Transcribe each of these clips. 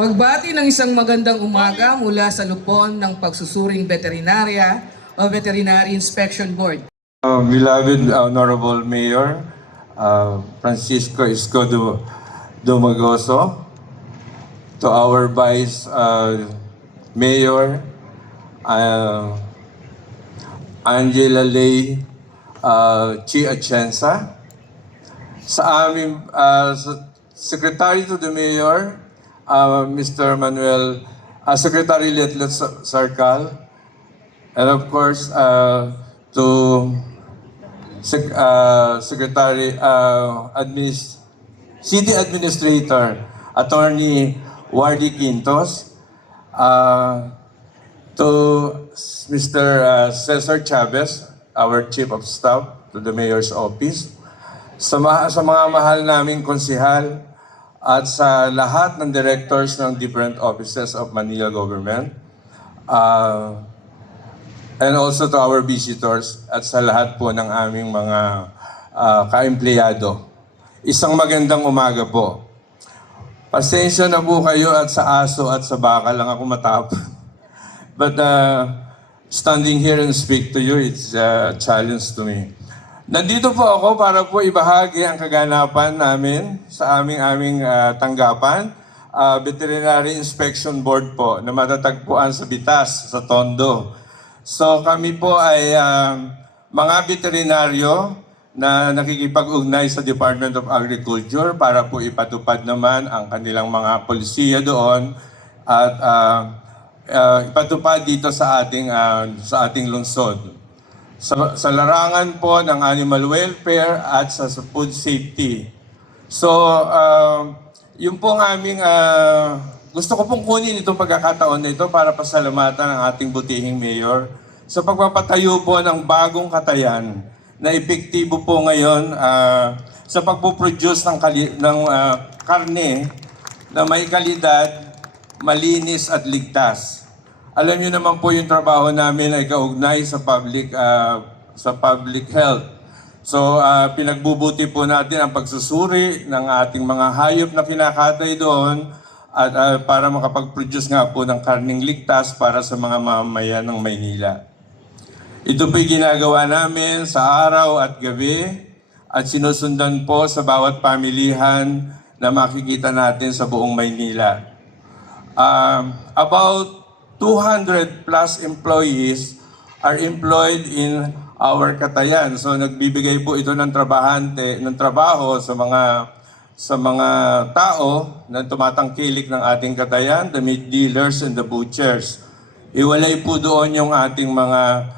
Pagbati ng isang magandang umaga mula sa lupon ng pagsusuring veterinarya o Veterinary Inspection Board. Beloved Honorable Mayor Francisco Isko Dumagoso, to our Vice Mayor Angela Ley Chi Atienza, sa aming Secretary to the Mayor, Mr. Manuel, Secretary Letlet Sarcal, and of course to Secretary City Administrator Attorney Wardy Quintos, to Mr. Cesar Chavez, our Chief of Staff to the Mayor's Office, sa mga mahal naming konsihal, at sa lahat ng directors ng different offices of Manila Government, and also to our visitors at sa lahat po ng aming mga ka-empleyado. Isang magandang umaga po. Pasensya na po kayo at sa aso at sa baka lang ako matapang. But standing here and speak to you, it's a challenge to me. Nandito po ako para po ibahagi ang kaganapan namin sa aming tanggapan, Veterinary Inspection Board po, na matatagpuan sa Bitas, sa Tondo. So kami po ay mga veterinaryo na nakikipag-ugnay sa Department of Agriculture para po ipatupad naman ang kanilang mga polisiya doon at ipatupad dito sa ating lungsod. Sa larangan po ng animal welfare at sa food safety. So, yung pong aming gusto ko pong kunin itong pagkakataon na ito para pasalamatan ang ating butihing mayor sa pagpapatayo po ng bagong katayan na epektibo po ngayon sa pagpuproduce ng karne na may kalidad, malinis at ligtas. Alam niyo naman po yung trabaho namin ay kaugnay sa public health. So pinagbubuti po natin ang pagsusuri ng ating mga hayop na kinakatay doon at para makapag-produce nga po ng karning ligtas para sa mga mamamayan ng Maynila. Ito po'y ginagawa namin sa araw at gabi at sinusundan po sa bawat pamilihan na makikita natin sa buong Maynila. About 200 plus employees are employed in our katayan. So nagbibigay po ito ng trabaho sa mga tao na tumatangkilik ng ating katayan, the meat dealers and the butchers. Iwalay po doon yung ating mga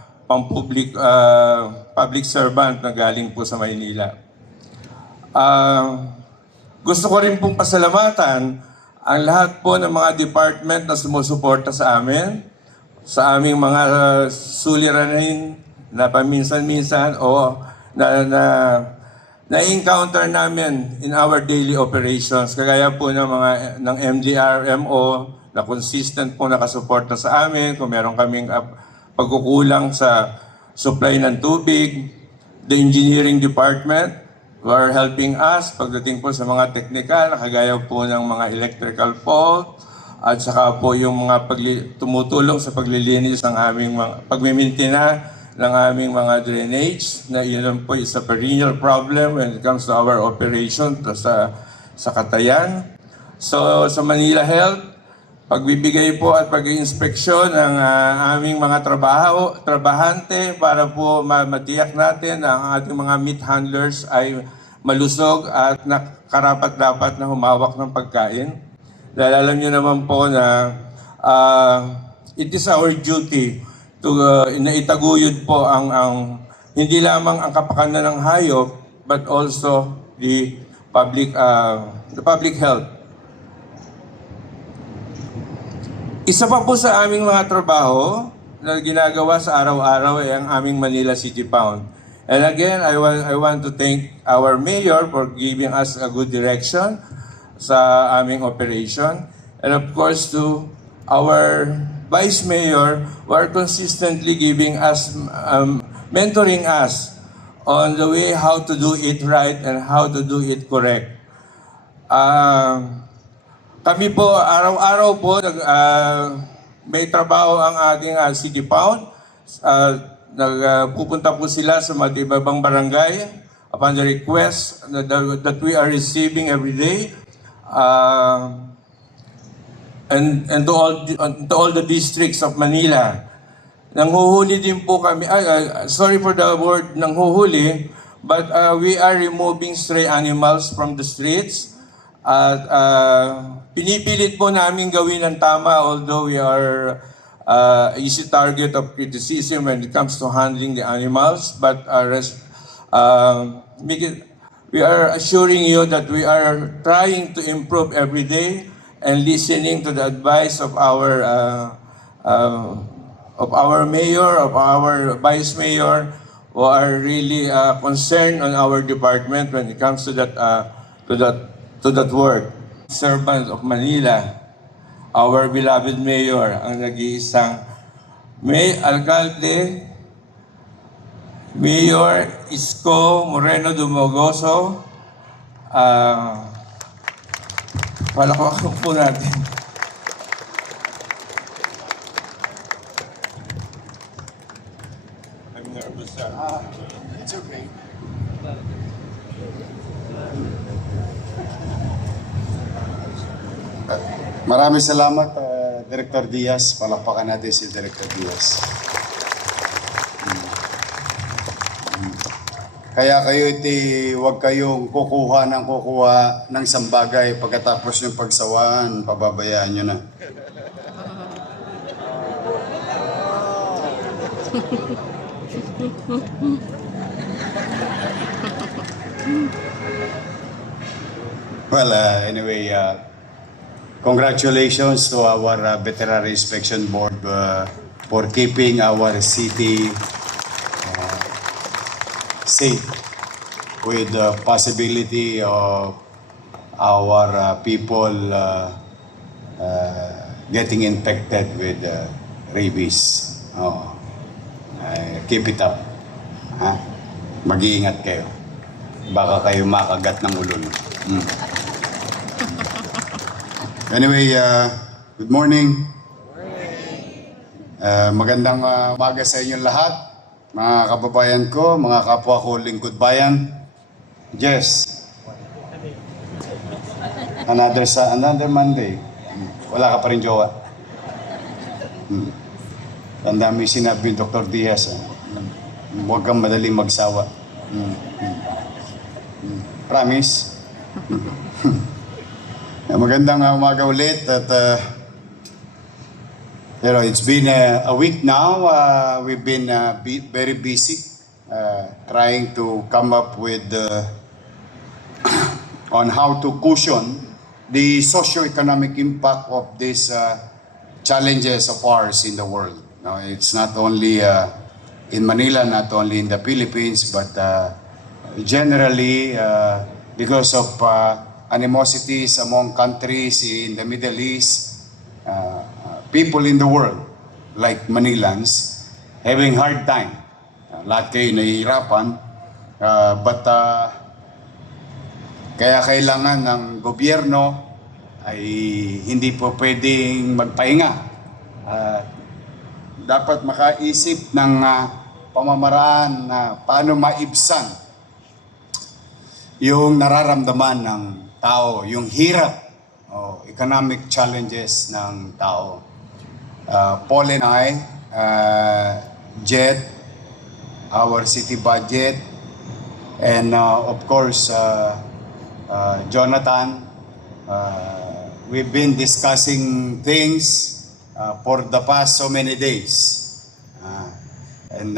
public servant na galing po sa Maynila. Gusto ko rin pong pasalamatan ang lahat po ng mga department na sumusuporta sa amin, sa aming mga suliranin na paminsan-minsan o na-encounter namin in our daily operations. Kagaya po ng MDRMO na consistent po nakasuporta sa amin kung meron kaming pagkukulang sa supply ng tubig, the engineering department, who are helping us pagdating po sa mga technical, kagaya po ng mga electrical fault, at saka po yung mga tumutulong sa paglilinis ng aming pagmimintina ng aming mga drainage, na yun po is a perennial problem when it comes to our operation sa katayan. So sa Manila Health, pagbibigay po at pag-inspeksyon ng aming mga trabahante para po matiyak natin na ang ating mga meat handlers ay malusog at karapat-dapat na humawak ng pagkain. Dahil alam niyo naman po na it is our duty to na itaguyod po ang hindi lamang ang kapakanan ng hayop but also the public health. Isa pa po sa aming mga trabaho na ginagawa sa araw-araw ay ang aming Manila City Pound. And again, I want to thank our mayor for giving us a good direction sa aming operation. And of course to our vice mayor who are consistently giving us, mentoring us on the way how to do it right and how to do it correct. Kami po, araw-araw po, may trabaho ang ating City Pound. Pupunta po sila sa mga ibang barangay upon the request that we are receiving every day. And to all the districts of Manila. Nanghuhuli din po kami, sorry for the word nanghuhuli, but we are removing stray animals from the streets. At pinipilit po namin gawin ang tama, although we are easy target of criticism when it comes to handling the animals. But we are assuring you that we are trying to improve every day and listening to the advice of our mayor, of our vice mayor, who are really concerned on our department when it comes to that work. Servant of Manila, our beloved mayor, ang nag-iisang alcalde, Mayor Isko Moreno Dumogoso. Palakpakan po natin. I'm nervous. It's okay. Maraming salamat, Director Diaz. Palakpakan natin si Director Diaz. Kaya kayo huwag kayong kukuha ng sambagay pagkatapos yung pagsawaan, pababayaan nyo na. Well, anyway, congratulations to our Veterinary Inspection Board for keeping our city safe with the possibility of our people getting infected with rabies. Keep it up. Ha? Mag-iingat kayo. Baka kayo makagat ng ulol. Anyway, good morning. Magandang umaga sa inyong lahat. Mga kababayan ko, mga kapwa ko lingkod bayan. Yes. Another Monday. Wala ka pa rin jowa. Ang dami sinabi ni Dr. Diaz. Huwag kang madaling magsawa. Promise? Magandang umaga ulit at it's been a week now. We've been very busy trying to come up with on how to cushion the socio-economic impact of these challenges of ours in the world. Now, it's not only in Manila, not only in the Philippines, but generally because of animosities among countries in the Middle East, people in the world, like Manilans, having hard time. Lahat kayo nahihirapan, but kaya kailangan ng gobyerno ay hindi po pwedeng magpahinga. Dapat makaisip ng pamamaraan na paano maibsan yung nararamdaman ng tao, yung hirap o economic challenges ng tao. Paul and I, Jet, our city budget, and of course, Jonathan, we've been discussing things for the past so many days. And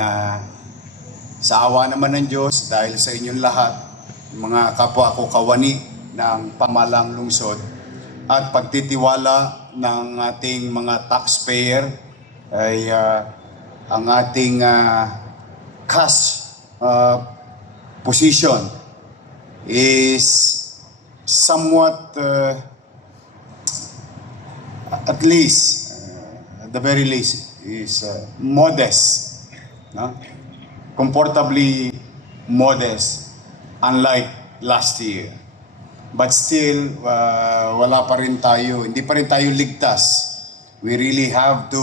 sa awa naman ng Diyos, dahil sa inyong lahat, mga kapwa ko kawani ng pamalang lungsod, at pagtitiwala ng ating mga taxpayer ay ang ating cash position is somewhat at least at the very least is modest, no? Comfortably modest, unlike last year. but still, wala pa rin tayo, hindi pa rin tayo ligtas. We really have to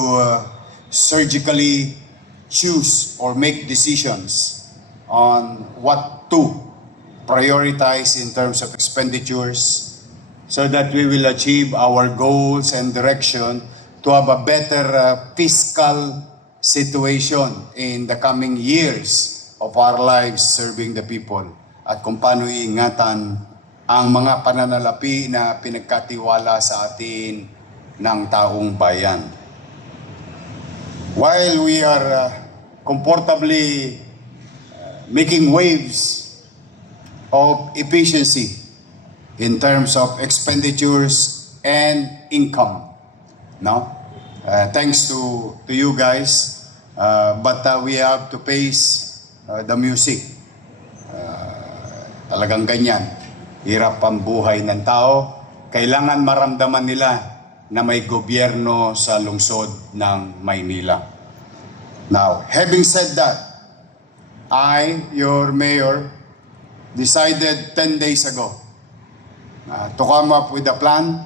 surgically choose or make decisions on what to prioritize in terms of expenditures so that we will achieve our goals and direction to have a better fiscal situation in the coming years of our lives serving the people at kung paano iingatan ang mga pananalapi na pinagkatiwala sa atin ng taong bayan. While we are comfortably making waves of efficiency in terms of expenditures and income, no? Thanks to you guys, but we have to face the music. Talagang ganyan. Hirap ang buhay ng tao. Kailangan maramdaman nila na may gobyerno sa lungsod ng Maynila. Now, having said that, I, your mayor, decided 10 days ago to come up with a plan.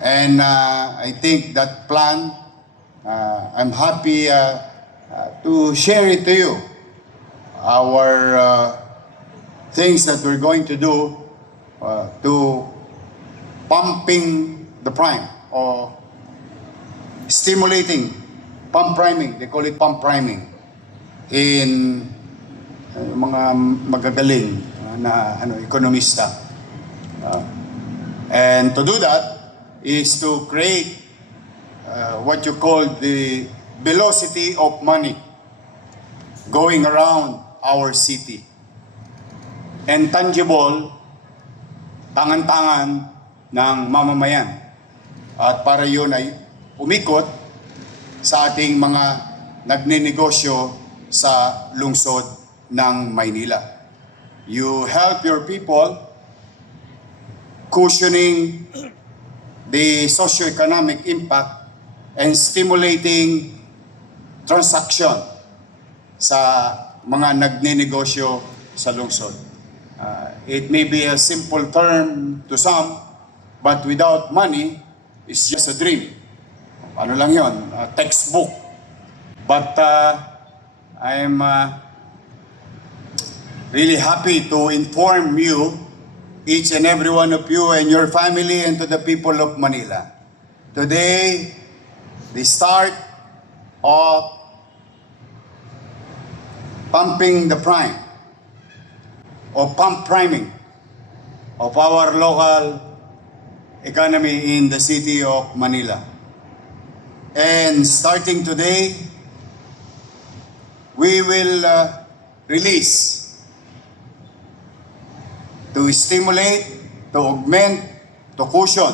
And I think that plan, I'm happy to share it to you. Our things that we're going to do to pumping the prime or stimulating pump priming. They call it pump priming in mga magagaling na ekonomista. And to do that is to create what you call the velocity of money going around our city. And tangible, tangan-tangan ng mamamayan. At para yun ay umikot sa ating mga nagninegosyo sa lungsod ng Maynila. You help your people cushioning the socio-economic impact and stimulating transaction sa mga nagninegosyo sa lungsod. It may be a simple term to some, but without money, it's just a dream. Ano lang yun? A textbook. But I am really happy to inform you, each and every one of you and your family and to the people of Manila. Today, the start of pumping the prime, or pump priming of our local economy in the city of Manila. And starting today, we will release to stimulate, to augment, to cushion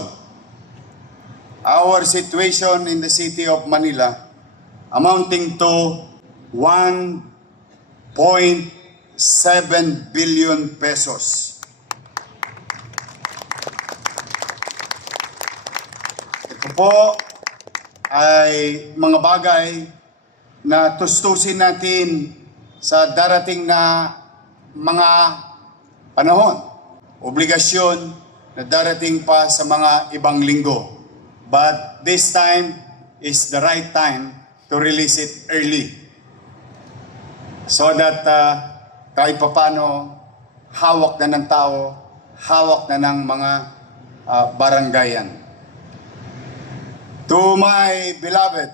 our situation in the city of Manila amounting to 1.7 billion pesos. Ito po ay mga bagay na tustusin natin sa darating na mga panahon, obligasyon na darating pa sa mga ibang linggo. But this time is the right time to release it early so that kahit papano, hawak na ng tao, hawak na ng mga baranggayan. To my beloved,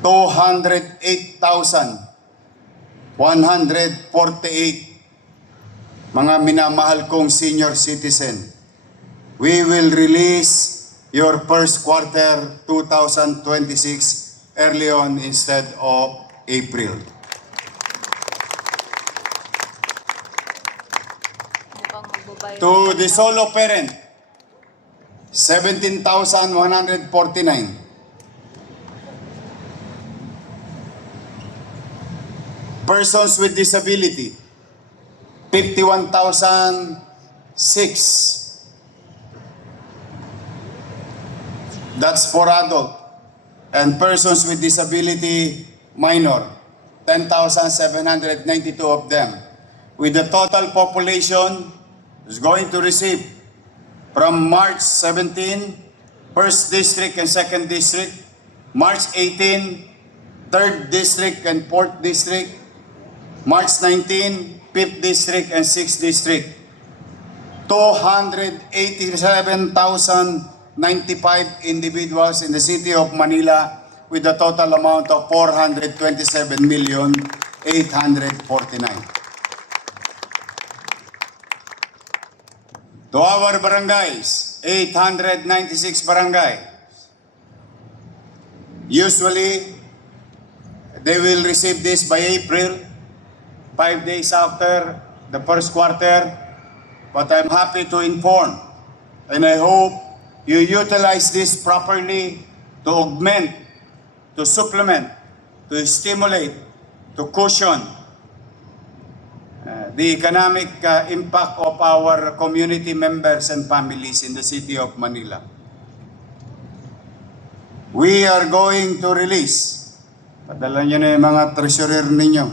208,148 mga minamahal kong senior citizen, we will release your first quarter 2026 early on instead of April. To the solo parent, 17,149. Persons with disability, 51,006. That's for adult. And persons with disability minor, 10,792 of them. with the total population is going to receive from March 17, 1st District and 2nd District, March 18, 3rd District and 4th District, March 19, 5th District and 6th District. 287,095 individuals in the city of Manila with a total amount of 427,849,000. To our barangays, 896 barangay. Usually, they will receive this by April, 5 days after the first quarter. But I'm happy to inform, and I hope you utilize this properly to augment, to supplement, to stimulate, to cushion the economic impact of our community members and families in the city of Manila. We are going to release, padala nyo na yung mga treasurer ninyo,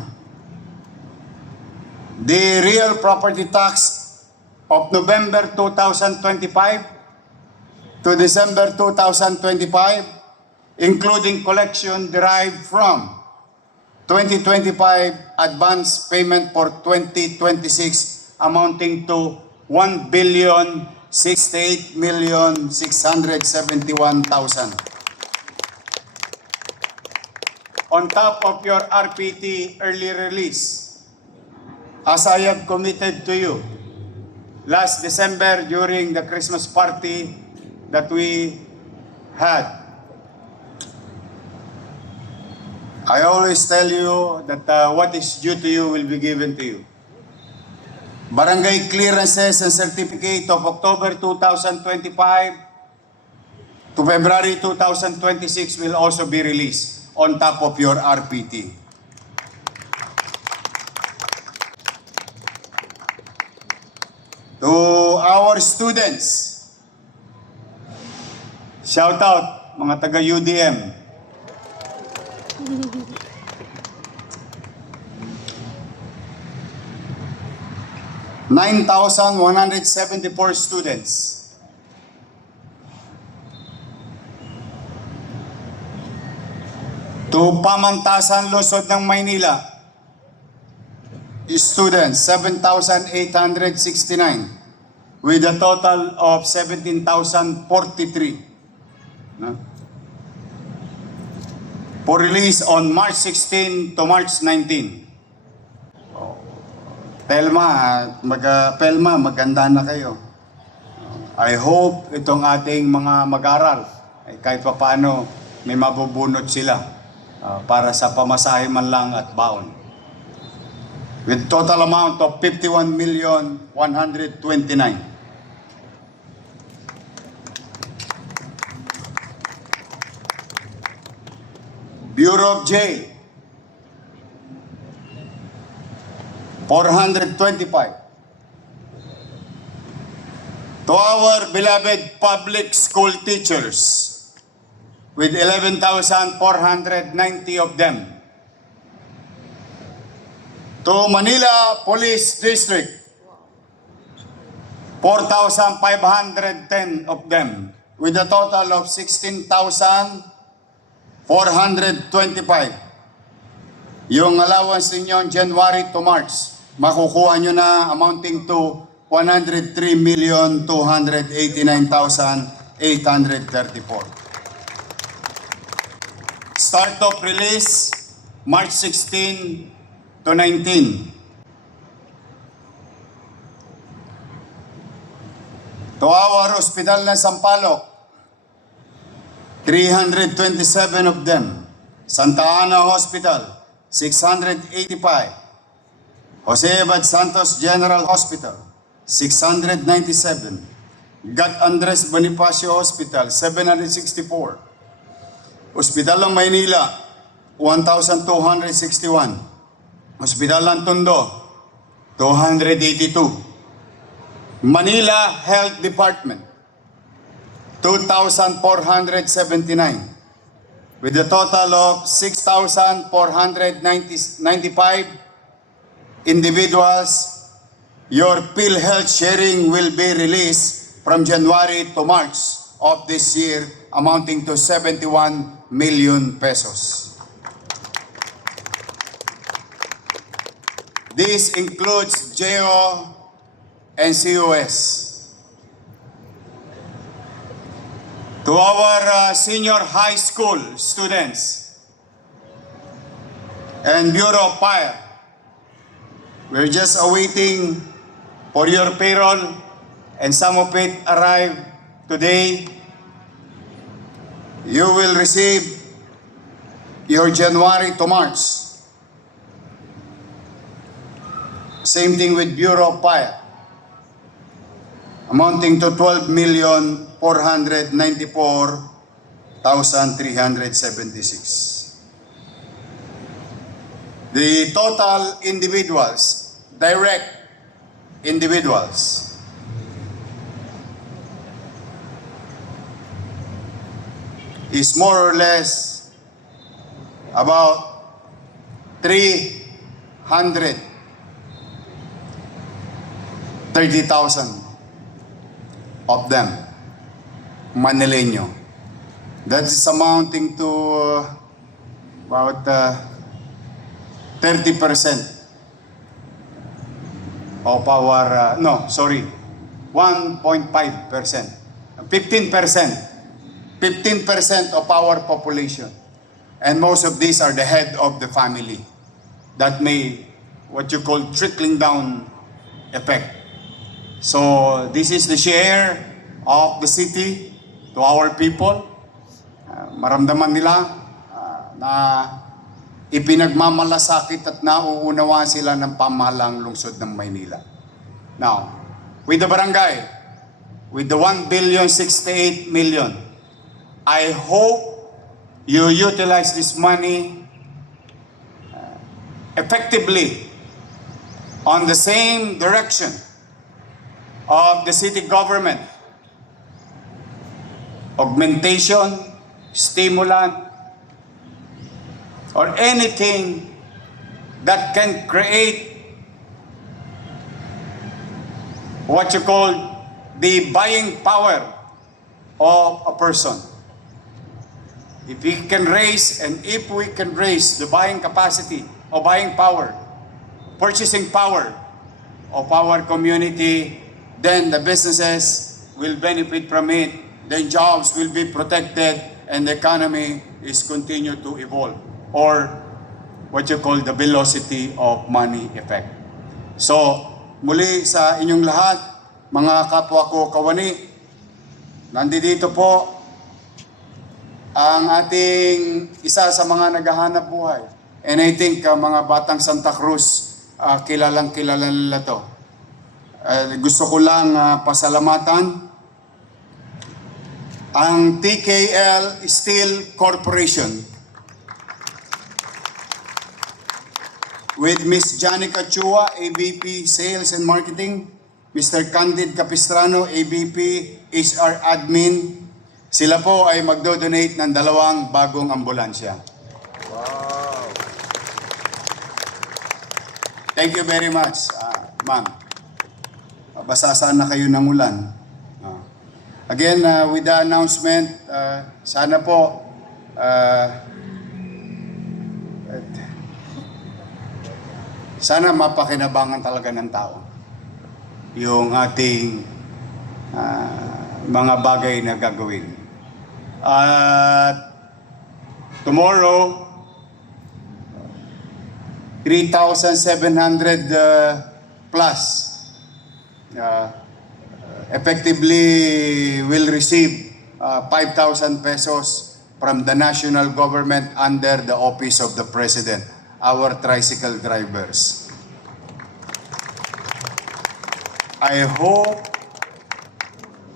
the real property tax of November 2025 to December 2025, including collection derived from 2025 advance payment for 2026 amounting to 1,068,671,000. On top of your RPT early release, as I have committed to you last December during the Christmas party that we had, I always tell you that what is due to you will be given to you. Barangay clearances and certificate of October 2025 to February 2026 will also be released on top of your RPT. To our students, shout out mga taga UDM. $9,174 students. To Pamantasan Luzon ng Maynila, students 7,869 with a total of 17,043. No? For release on March 16 to March 19. Pelma, maganda na kayo. I hope itong ating mga mag-aral, kahit pa paano may mabubunot sila para sa pamasahe man lang at baon. With total amount of 51,129,000. Bureau of J, 425. To our beloved public school teachers, with 11,490 of them. To Manila Police District, 4,510 of them, with a total of 16,425. Yung allowance ninyo January to March, makukuha nyo na amounting to 103,289,834. Start of release, March 16 to 19. To our hospital na Sampaloc, 327 of them. Santa Ana Hospital, 685. Jose Abad Santos General Hospital, 697. Gat Andres Bonifacio Hospital, 764. Hospital ng Maynila, 1,261. Hospital ng Tondo, 282. Manila Health Department, 2,479. With a total of 6,495 individuals, your PhilHealth sharing will be released from January to March of this year, amounting to 71 million pesos. This includes GEO and COS. To our senior high school students and Bureau of Fire, we're just awaiting for your payroll, and some of it arrived today. You will receive your January to March. Same thing with Bureau of Fire, amounting to 12,494,376. The total individuals, direct individuals, is more or less about 330,000 of them, Manileño. That is amounting to about 30% of our, 1.5%. 15% of our population. And most of these are the head of the family. That may, what you call trickling down effect. So this is the share of the city to our people. Maramdaman nila na ipinagmamalasakit at nauunawaan sila ng pamahalang lungsod ng Maynila. Now, with the barangay, with the 1,068 million, I hope you utilize this money effectively on the same direction of the city government. Augmentation, stimulant, or anything that can create what you call the buying power of a person. If we can raise the buying capacity or buying power, purchasing power of our community, then the businesses will benefit from it, then jobs will be protected, and the economy is continue to evolve, or what you call the velocity of money effect. So, muli sa inyong lahat, mga kapwa ko kawani, nandito po ang ating isa sa mga naghahanap buhay. And I think mga batang Santa Cruz, kilalang kilala nila to. Gusto ko lang pasalamatan ang TKL Steel Corporation with Ms. Janica Chua, AVP Sales and Marketing, Mr. Candid Capistrano, AVP HR Admin. Sila po ay magdo-donate ng 2 bagong ambulansya. Wow! Thank you very much, ma'am. Basa sana kayo ng ulan. Again, with the announcement, sana po sana mapakinabangan talaga ng tao yung ating mga bagay na gagawin. Tomorrow, 3,700 plus effectively will receive 5,000 pesos from the national government under the office of the President, our tricycle drivers. I hope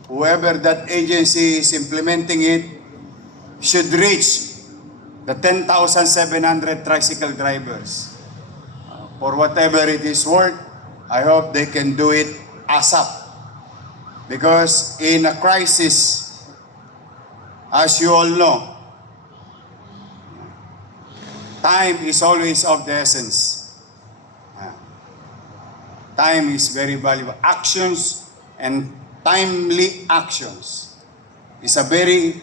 whoever that agency is implementing it should reach the 10,700 tricycle drivers. For whatever it is worth, I hope they can do it ASAP. Because in a crisis, as you all know, time is always of the essence. time is very valuable. Actions and timely actions is a very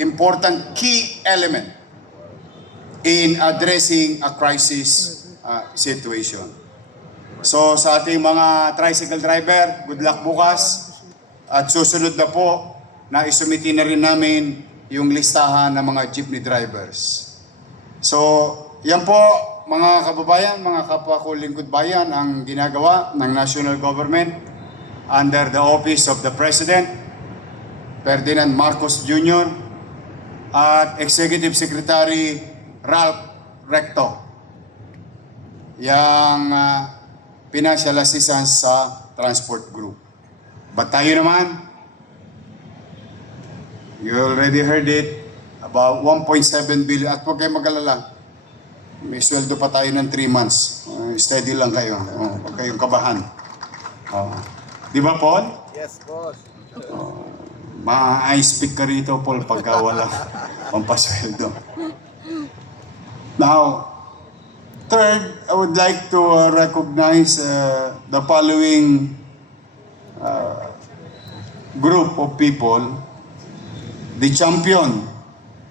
important key element in addressing a crisis situation. So sa ating mga tricycle driver, good luck bukas. At susunod na po na isumiti na rin namin yung listahan ng mga jeepney drivers. So, yan po mga kababayan, mga kapwa ko lingkod bayan ang ginagawa ng national government under the office of the President, Ferdinand Marcos Jr. at Executive Secretary Ralph Recto. Yang financial assistance sa transport group. But tayo naman, you already heard it, about 1.7 billion. At huwag kayong mag-alala, may sweldo pa tayo ng 3 months. Steady lang kayo. Huwag kayong kabahan. Di ba, Paul? Yes, boss. Ma-i-speak ka rito, Paul, pagka wala pampasweldo. Now, third, I would like to recognize the following group of people. The champion,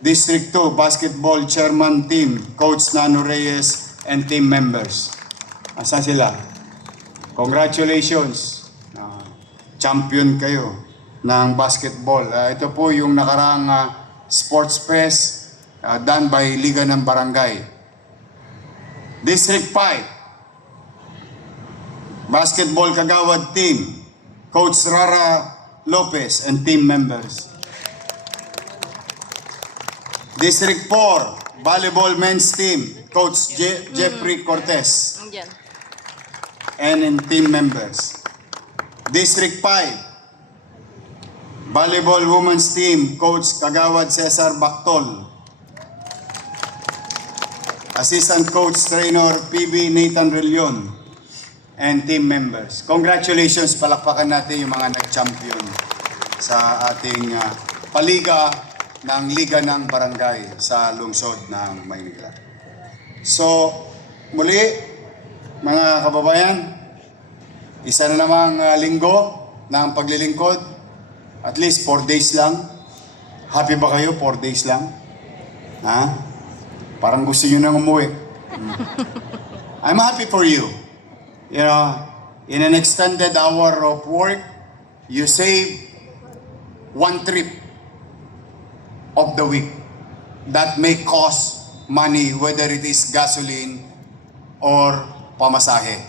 District 2 Basketball Chairman Team, Coach Nano Reyes and team members. Asa sila? Congratulations. Champion kayo ng basketball. Ito po yung nakarang sports fest done by Liga ng Barangay. District 5, Basketball Kagawad Team, Coach Rara Lopez and team members. District 4, Volleyball Men's Team, Coach Jeffrey Cortez and team members. District 5, Volleyball Women's Team, Coach Kagawad Cesar Bactol. Assistant Coach Trainer PB Nathan Relion and team members. Congratulations, palakpakan natin yung mga nag-champion sa ating paliga ng Liga ng Barangay sa lungsod ng Maynila. So, muli, mga kababayan, isa na namang linggo ng paglilingkod. At least 4 days lang. Happy ba kayo? 4 days lang? Ha? Parang gusto nyo nang umuwi. I'm happy for you. You know, in an extended hour of work, you save 1 trip of the week. That may cost money, whether it is gasoline or pamasahe.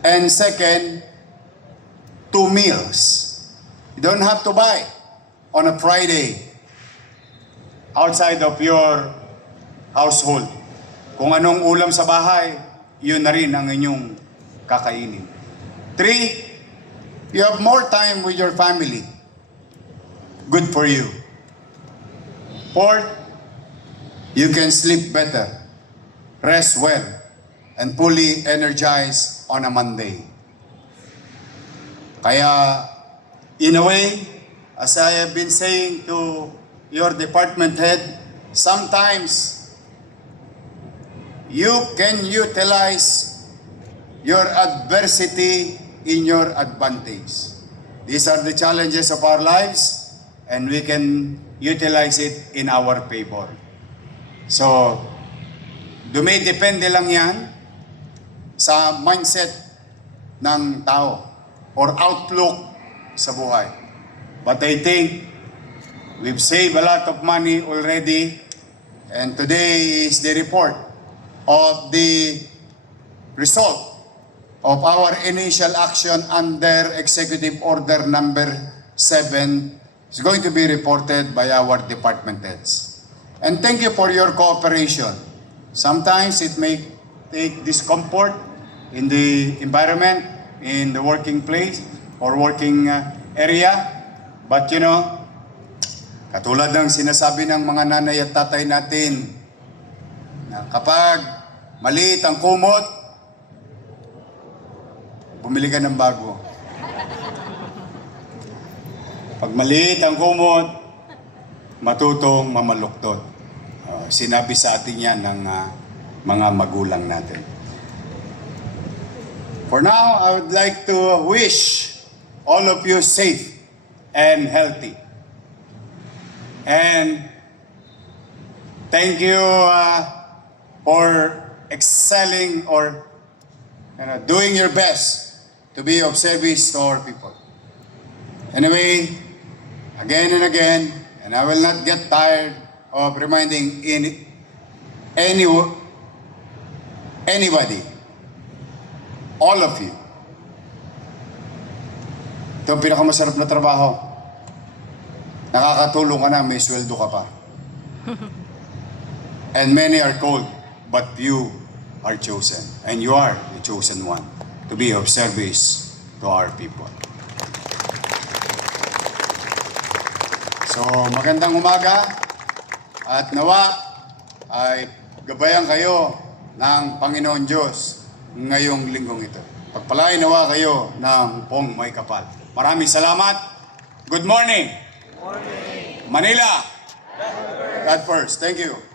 And second, 2 meals. You don't have to buy on a Friday outside of your household. Kung anong ulam sa bahay, yun na rin ang inyong kakainin. 3, you have more time with your family. Good for you. 4, you can sleep better, rest well, and fully energized on a Monday. Kaya, in a way, as I have been saying to your department head, sometimes you can utilize your adversity in your advantage. These are the challenges of our lives, and we can utilize it in our favor. So, dumidepende lang yan sa mindset ng tao or outlook sa buhay. But I think we've saved a lot of money already, and today is the report of the result of our initial action under Executive Order number 7. It's going to be reported by our department heads. And thank you for your cooperation. Sometimes it may take discomfort in the environment, in the working place or working area. But you know, katulad ng sinasabi ng mga nanay at tatay natin, na kapag maliit ang kumot, bumili ka ng bago. Pag maliit ang kumot, matutong mamaluktot. Sinabi sa atin yan ng mga magulang natin. For now, I would like to wish all of you safe and healthy. And thank you for excelling or doing your best to be of service to our people. Anyway, again and again, and I will not get tired of reminding anybody, all of you, ito ang pinakamasarap na trabaho. Nakakatulong ka na, may sweldo ka pa. And many are called, but you are chosen. And you are the chosen one to be of service to our people. So, magandang umaga at nawa ay gabayan kayo ng Panginoon Diyos ngayong linggong ito. Pagpalain nawa kayo ng pong may kapal. Maraming salamat. Good morning. Manila. God first. Thank you.